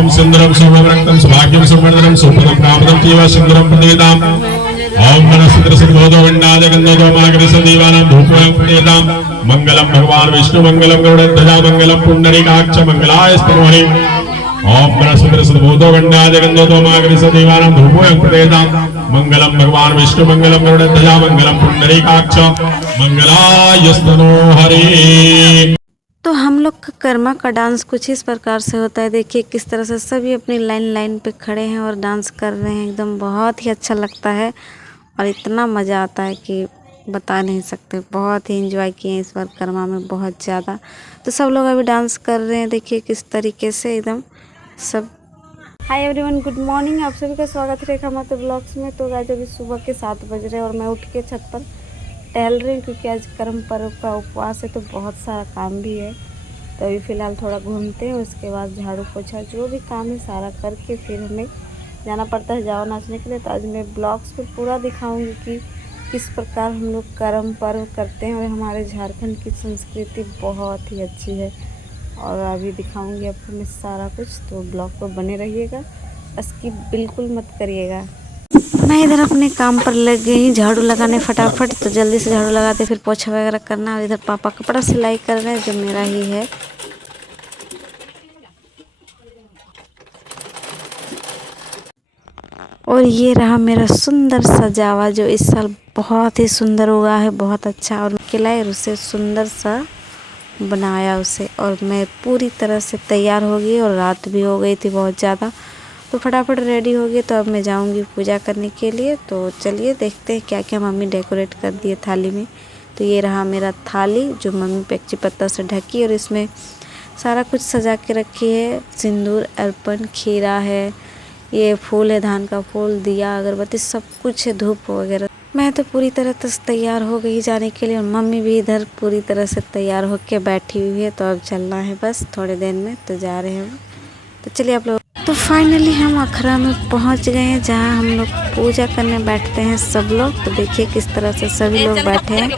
ओम सुंदरम शुभव्रतम सौभाग्यम सुवर्णम सुपदम कामदम जीव सुंदरम प्रदेदाम ओम मनसिद्र सिद्धोदो विंडाज गंधोदो मागरिस दीवानां धूपं प्रदेदाम मंगलम भगवान विष्णु मंगलम गरुड़ध्वजा मंगलम पुंडरीकाक्ष मंगलाय स्तनोहरि ओम मनसिद्र सिद्धोदो विंडाज गंधोदो मागरिस दीवानां धूपं प्रदेदाम मंगलम भगवान विष्णु मंगलम गरुड़ध्वजा मंगलम पुंडरीकाक्ष मंगलाय स्तनोहरि। तो हम लोग का कर्मा का डांस कुछ इस प्रकार से होता है। देखिए किस तरह से सभी अपनी लाइन पे खड़े हैं और डांस कर रहे हैं। एकदम बहुत ही अच्छा लगता है और इतना मज़ा आता है कि बता नहीं सकते। बहुत ही एंजॉय किए हैं इस बार कर्मा में, बहुत ज़्यादा। तो सब लोग अभी डांस कर रहे हैं, देखिए किस तरीके से एकदम सब। Hi everyone, good morning. आप सभी का स्वागत है रेखा माता ब्लॉग्स में। तो आज अभी सुबह के 7 बज रहे हैं और मैं उठ के छत पर टहल रही हूँ क्योंकि आज कर्म पर्व का उपवास है तो बहुत सारा काम भी है। तो अभी फ़िलहाल थोड़ा घूमते हैं, उसके बाद झाड़ू पोछा जो भी काम है सारा करके फिर हमें जाना पड़ता है जाओ नाचने के लिए। तो आज मैं ब्लॉग्स पे पूरा दिखाऊंगी कि किस प्रकार हम लोग कर्म पर्व करते हैं और हमारे झारखंड की संस्कृति बहुत ही अच्छी है। और अभी दिखाऊंगी आपको मैं सारा कुछ, तो ब्लॉग पर बने रहिएगा, स्किप बिल्कुल मत करिएगा। मैं इधर अपने काम पर लग गई झाड़ू लगाने फटाफट। तो जल्दी से झाड़ू लगाते फिर पोछा वगैरह करना। और इधर पापा कपड़ा सिलाई कर रहे हैं जो मेरा ही है। और ये रहा मेरा सुंदर सा जावा जो इस साल बहुत ही सुंदर हुआ है, बहुत अच्छा। और खिलाए उसे सुंदर सा बनाया उसे, और मैं पूरी तरह से तैयार हो गई और रात भी हो गई थी बहुत ज़्यादा। तो फटाफट रेडी हो गई। तो अब मैं जाऊंगी पूजा करने के लिए। तो चलिए देखते हैं क्या क्या मम्मी डेकोरेट कर दिए थाली में। तो ये रहा मेरा थाली जो मम्मी पेक्ची पत्ता से ढकी और इसमें सारा कुछ सजा के रखी है। सिंदूर, अर्पण, खीरा है, ये फूल है, धान का फूल, दिया, अगरबत्ती, सब कुछ है, धूप वगैरह। मैं तो पूरी तरह से तैयार हो गई जाने के लिए और मम्मी भी इधर पूरी तरह से तैयार होकर बैठी हुई है। तो अब चलना है बस थोड़ी देर में, तो जा रहे हैं। तो चलिए आप लोग। तो फाइनली हम अखरा में पहुंच गए हैं जहां हम लोग पूजा करने बैठते हैं सब लोग। तो देखिए किस तरह से सभी लोग बैठे हैं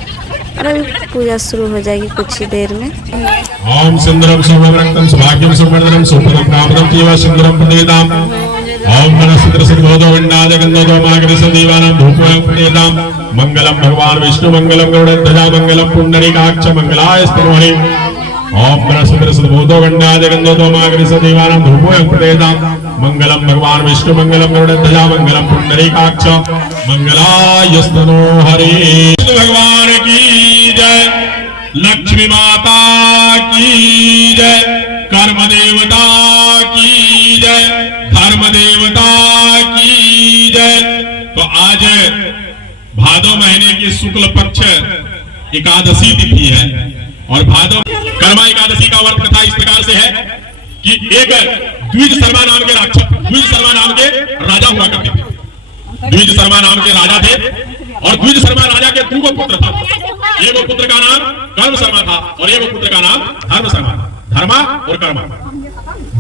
और अभी पूजा शुरू हो जाएगी कुछ ही देर में। ओम सुंदरम शुभव्रतम सौभाग्यम सुवर्णम सुपदम कामदम जीव सुंदरम प्रदेदाम ओम मनसिद्र सिद्धोदो विंडाज गंधोदो मागरिस दीवानां धूपं प्रदेदाम मंगलम भगवान विष्णु मंगलम गरुड़ध्वजा मंगलम पुंडरीकाक्ष मंगलाय स्तनोहरि ओम मनसिद्र सिद्धोदो विंडाज गंधोदो मागरिस दीवानां धूपं प्रदेदाम मंगलम भगवान विष्णु मंगलम गरुड़ध्वजा मंगलम पुंडरीकाक्ष मंगलाय स्तनोहरि। भगवान की जय, लक्ष्मी माता की जय, कर्म देवता की जय, धर्म देवता की जय। तो आज भादो महीने की शुक्ल पक्ष एकादशी तिथि है और भादो कर्मा एकादशी का वर्त कथा इस प्रकार से है कि एक द्विज शर्मा नाम के राक्षस, द्विज शर्मा नाम के राजा हुआ करते थे। द्विज शर्मा नाम के राजा थे और द्विज शर्मा राजा के 2 पुत्र था। एक पुत्र का नाम कर्म शर्मा था और एक पुत्र का नाम धर्म शर्मा था। धर्मा और कर्मा।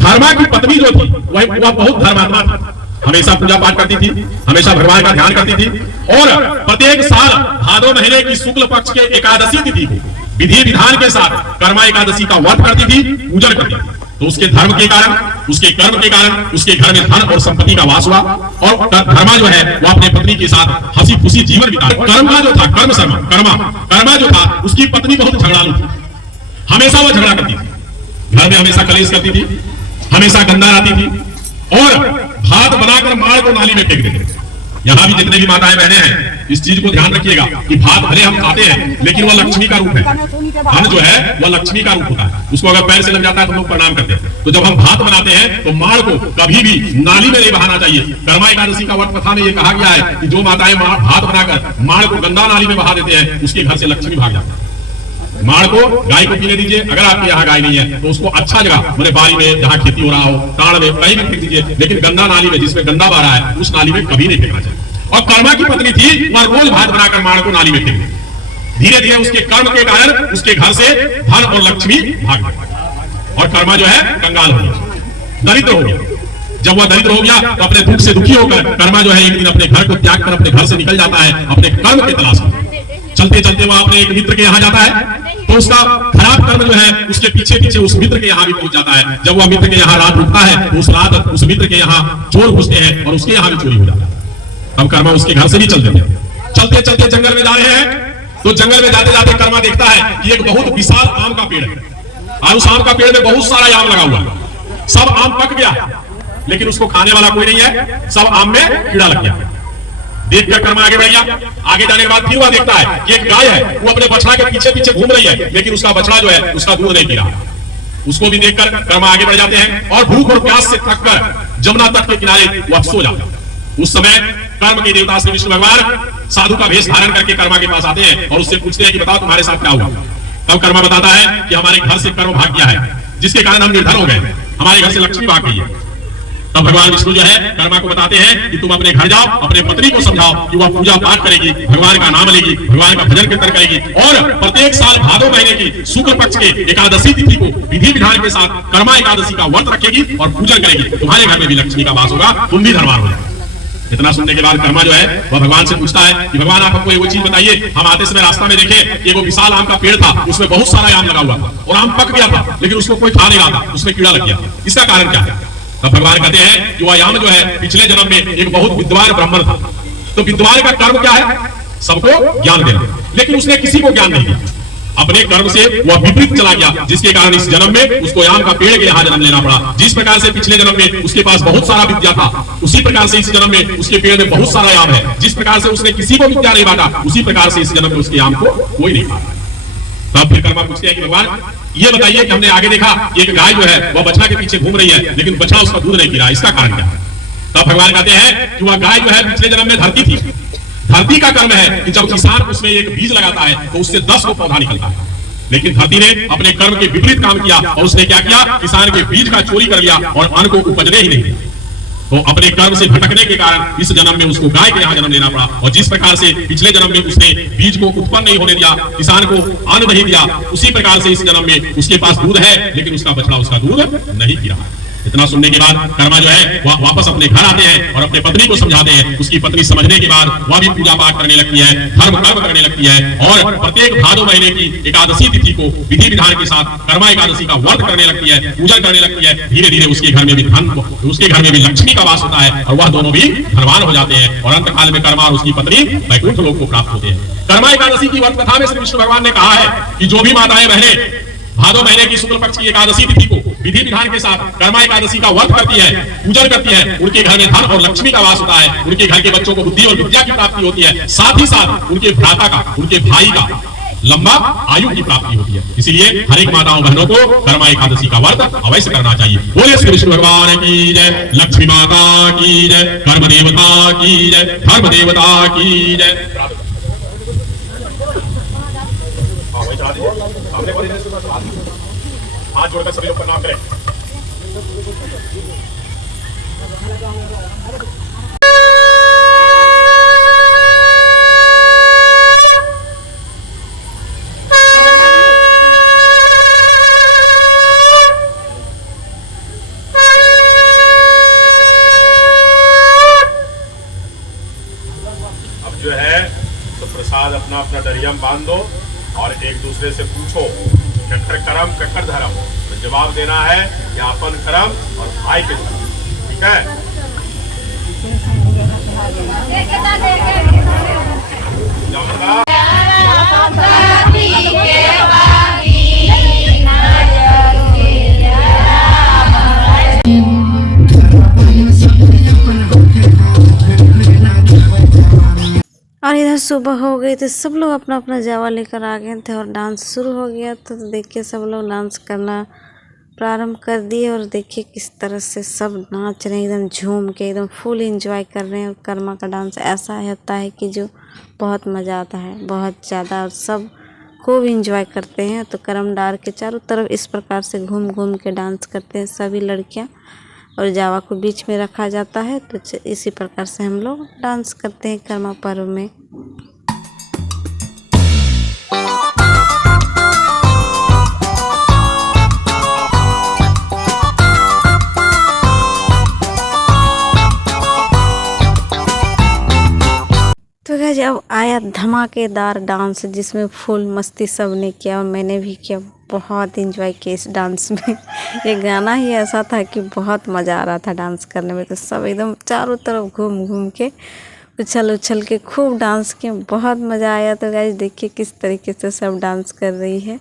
धर्मा की पत्नी जो थी वह बहुत धर्मात्मा थी, हमेशा पूजा पाठ करती थी, हमेशा भगवान का ध्यान करती थी और प्रत्येक साल भादो महीने की शुक्ल पक्ष के एकादशी तिथि को विधि विधान के साथ कर्मा एकादशी का व्रत करती थी, पूजन करती थी। तो उसके धर्म के कारण, उसके कर्म के कारण उसके घर में धन और संपत्ति का वास हुआ और धर्मा जो है वो अपने पत्नी के साथ हंसी खुशी जीवन बिताया। कर्मा जो था, कर्म शर्मा, कर्मा जो था उसकी पत्नी बहुत झगड़ालू थी, हमेशा वो झगड़ा करती थी, घर में हमेशा कलेश करती थी, हमेशा गंदा आती थी और भात बनाकर मार को नाली में फेंक देते थे। यहाँ भी जितने भी माताएं बहने हैं इस चीज को ध्यान रखिएगा कि भात भले हम खाते हैं लेकिन वह लक्ष्मी का रूप है। अन्न जो है वह लक्ष्मी का रूप होता है, उसको अगर पैर से लग जाता है तो लोग प्रणाम करते हैं। तो जब हम भात बनाते हैं तो मार को कभी भी नाली में नहीं बहाना चाहिए। कर्मा एकादशी का व्रत कथा में ये कहा गया है कि जो माताएं भात बनाकर मार को गंदा नाली में बहा देते हैं उसके घर से लक्ष्मी भाग जाती है। माड़ को गाय को पीने दीजिए, अगर आपके यहाँ गाय नहीं है तो उसको अच्छा जगह मेरे बाड़ी में जहाँ खेती हो रहा हो, ताड़ में, कहीं भी फेंक दीजिए, लेकिन गंदा नाली में जिसमें गंदा बह रहा है उस नाली में कभी नहीं फेंकना चाहिए। और कर्मा की पत्नी थी वह रोज भात बनाकर माड़ को नाली में फेंक दी। धीरे धीरे उसके कर्म के कारण उसके घर से धन और लक्ष्मी भाग गई और कर्मा जो है कंगाल हो गया, दरिद्र हो गया। जब वह दरिद्र हो गया तो अपने दुख से दुखी होकर कर्मा जो है एक दिन अपने घर को त्याग कर अपने घर से निकल जाता है अपने कर्म के तलाश में। चलते चलते वह अपने एक मित्र के यहाँ जाता है तो उसका खराब कर्म जो है उसके पीछे पीछे उस मित्र के यहाँ भी पहुंच जाता है। जब वह मित्र के यहाँ रात उठता है तो उस रात उस मित्र के यहाँ चोर घुसते हैं और उसके यहाँ भी चोरी हो जाता है। अब कर्मा उसके घर से भी चल देते हैं। चलते चलते जंगल में जा रहे हैं तो जंगल में जाते जाते कर्मा देखता है कि एक बहुत विशाल आम का पेड़ है और उस आम का पेड़ में बहुत सारा आम लगा हुआ है। सब आम पक गया लेकिन उसको खाने वाला कोई नहीं है, सब आम में कीड़ा लग गया। देखकर कर्मा आगे बढ़ गया। आगे जाने के बाद फिर वह देखता है कि एक गाय है, वो अपने बछड़ा के पीछे पीछे घूम रही है लेकिन उसका बछड़ा जो है उसका दूध नहीं पी रहा। उसको भी देखकर कर्मा आगे बढ़ जाते हैं और भूख और प्यास से थककर जमुना तट के किनारे वह सो जाता है। उस समय कर्म के देवता श्री विष्णु भगवान साधु का वेश धारण करके कर्मा के पास आते हैं और उससे पूछते हैं कि बताओ तुम्हारे साथ क्या हुआ। तब कर्मा बताता है कि हमारे घर से कर्म भाग गया है जिसके कारण हम निर्धन हो गए, हमारे घर से लक्ष्मी भाग गई है। तब भगवान विष्णु जो है कर्मा को बताते हैं कि तुम अपने घर जाओ, अपने पत्नी को समझाओ कि वह पूजा पाठ करेगी, भगवान का नाम लेगी, भगवान का भजन कीर्तन करेगी और प्रत्येक साल भादो महीने की शुक्ल पक्ष के एकादशी तिथि को विधि विधान के साथ कर्मा एकादशी का व्रत रखेगी और पूजन करेगी। तुम्हारे घर में भी लक्ष्मी का वास होगा, तुम भी धनवान हो जाओगे। इतना सुनने के बाद कर्मा जो है वह भगवान से पूछता है कि भगवान आप हमको वो चीज बताइए, हम आते समय रास्ता में देखे कि वो विशाल आम का पेड़ था, उसमें बहुत सारा आम लगा हुआ था और आम पक गया था लेकिन उसको कोई खा नहीं रहा था, उसमें कीड़ा लग गया। इसका कारण क्या है? तब भगवान कहते हैं कि वह आम जो है पिछले जन्म में एक बहुत विद्वान ब्राह्मण था। तो विद्वान का कर्म क्या है? सबको ज्ञान देना, लेकिन उसने किसी को ज्ञान नहीं दिया। अपने कर्म से वह विपरीत चला गया जिसके कारण इस जन्म में उसको आम का पेड़ के यहाँ जन्म लेना पड़ा। जिस प्रकार से पिछले जन्म में उसके पास बहुत सारा विद्या था, उसी प्रकार से इस जन्म में उसके पेड़ में बहुत सारा आम है। जिस प्रकार से उसने किसी को विद्या नहीं बांटा, उसी प्रकार से इस जन्म में उसके आम को कोई नहीं खाता। तब फिर कर्मा पूछते हैं कि भगवान ये बताइए कि हमने आगे देखा कि एक गाय जो है वह बछड़ा के पीछे घूम रही है लेकिन बछड़ा उसका दूध नहीं पी रहा, इसका कारण क्या है? तब भगवान कहते हैं कि वह गाय जो है पिछले जन्म में धरती थी। धरती का कर्म है कि जब किसान उसमें एक बीज लगाता है तो उससे 10 को पौधा निकलता है, लेकिन धरती ने अपने कर्म के विपरीत काम किया और उसने क्या किया? किसान के बीज का चोरी कर लिया और अन्न को उपजने ही नहीं दिया। तो अपने कर्म से भटकने के कारण इस जन्म में उसको गाय के यहाँ जन्म लेना पड़ा। और जिस प्रकार से पिछले जन्म में उसने बीज को उत्पन्न नहीं होने दिया, किसान को अन्न नहीं दिया, उसी प्रकार से इस जन्म में उसके पास दूध है लेकिन उसका बछड़ा उसका दूध नहीं पी रहा। इतना सुनने के बाद कर्मा जो है वह वापस अपने घर आते हैं और अपने पत्नी को समझाते हैं। उसकी पत्नी समझने के बाद वह भी पूजा पाठ करने लगती है, धर्म कर्म करने लगती है और प्रत्येक भादो महीने की एकादशी तिथि को विधि विधान के साथ कर्मा एकादशी का व्रत करने लगती है, पूजन करने लगती है। धीरे धीरे उसके घर में भी धन, उसके घर में भी लक्ष्मी का वास होता है और वह दोनों भी धनवान हो जाते हैं और अंत काल में कर्मा और उसकी पत्नी वैकुंठ लोक को प्राप्त होते हैं। कर्मा एकादशी की व्रत कथा में श्री विष्णु भगवान ने कहा है कि जो भी माताएं बहनें भादो महीने की शुक्ल पक्ष की एकादशी तिथि को विधि विधान के साथ कर्मा एकादशी का व्रत करती है, पूजन करती है, उनके घर में धन और लक्ष्मी का वास होता है। उनके घर के बच्चों को बुद्धि और विद्या की प्राप्ति होती है, साथ ही साथ उनके भ्राता का, उनके भाई का लंबा आयु की प्राप्ति होती है। इसीलिए हर एक माताओं बहनों को कर्मा एकादशी का व्रत अवश्य करना चाहिए। बोले श्री विष्णु भगवान की जय, लक्ष्मी माता की जय, कर्म देवता की जय, धर्म देवता की जय। हाथ जोड़कर सभी लोग प्रणाम करें। अब जो है तो प्रसाद अपना अपना डरिया में बांध दो और एक दूसरे से पूछो कट्टर कर्म कट्टर धर्म, तो जवाब देना है कि अपन कर्म और भाई के धर्म। ठीक है? और इधर सुबह हो गई तो सब लोग अपना अपना जावा लेकर आ गए थे और डांस शुरू हो गया था। तो देखिए सब लोग डांस करना प्रारंभ कर दिए और देखिए किस तरह से सब नाच रहे हैं, एकदम झूम के एकदम फुल एंजॉय कर रहे हैं। और कर्मा का डांस ऐसा होता है कि जो बहुत मज़ा आता है, बहुत ज़्यादा, और सब खूब एंजॉय करते हैं। तो कर्म डार के चारों तरफ इस प्रकार से घूम घूम के डांस करते हैं सभी लड़कियाँ और जावा को बीच में रखा जाता है। तो इसी प्रकार से हम लोग डांस करते हैं कर्मा पर्व में। तो गाइस अब आया धमाकेदार डांस जिसमें फुल मस्ती सब ने किया और मैंने भी किया। बहुत इंजॉय किया इस डांस में। ये गाना ही ऐसा था कि बहुत मज़ा आ रहा था डांस करने में। तो सब एकदम चारों तरफ घूम घूम के उछल उछल के खूब डांस किए, बहुत मज़ा आया। तो गाइस देखिए किस तरीके से सब डांस कर रही है।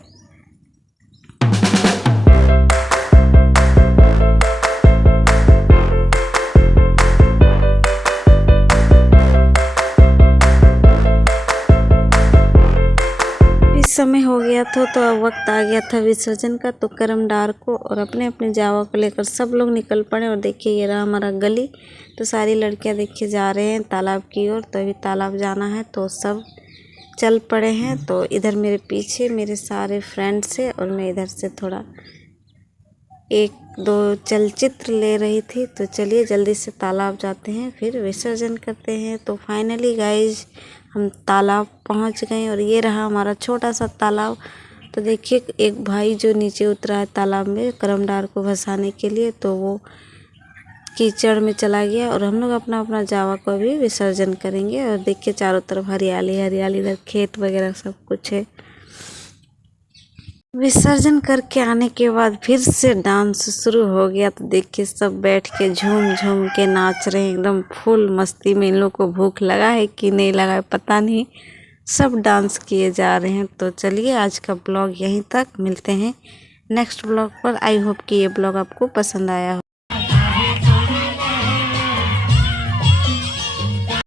समय हो गया था तो अब वक्त आ गया था विसर्जन का। तो करमडार को और अपने अपने जावा को लेकर सब लोग निकल पड़े। और देखिए ये रहा हमारा गली। तो सारी लड़कियां देखिए जा रहे हैं तालाब की ओर। तो अभी तालाब जाना है तो सब चल पड़े हैं। तो इधर मेरे पीछे मेरे सारे फ्रेंड्स हैं और मैं इधर से थोड़ा एक दो चलचित्र ले रही थी। तो चलिए जल्दी से तालाब जाते हैं फिर विसर्जन करते हैं। तो फाइनली गाइज हम तालाब पहुंच गए और ये रहा हमारा छोटा सा तालाब। तो देखिए एक भाई जो नीचे उतरा है तालाब में करमडार को भसाने के लिए, तो वो कीचड़ में चला गया। और हम लोग अपना अपना जावा को भी विसर्जन करेंगे। और देखिए चारों तरफ हरियाली हरियाली, इधर खेत वगैरह सब कुछ है। विसर्जन करके आने के बाद फिर से डांस शुरू हो गया। तो देखिए सब बैठ के झूम झूम के नाच रहे हैं एकदम फुल मस्ती में। इन लोग को भूख लगा है कि नहीं लगा है पता नहीं, सब डांस किए जा रहे हैं। तो चलिए आज का ब्लॉग यहीं तक, मिलते हैं नेक्स्ट ब्लॉग पर। आई होप कि ये ब्लॉग आपको पसंद आया हो।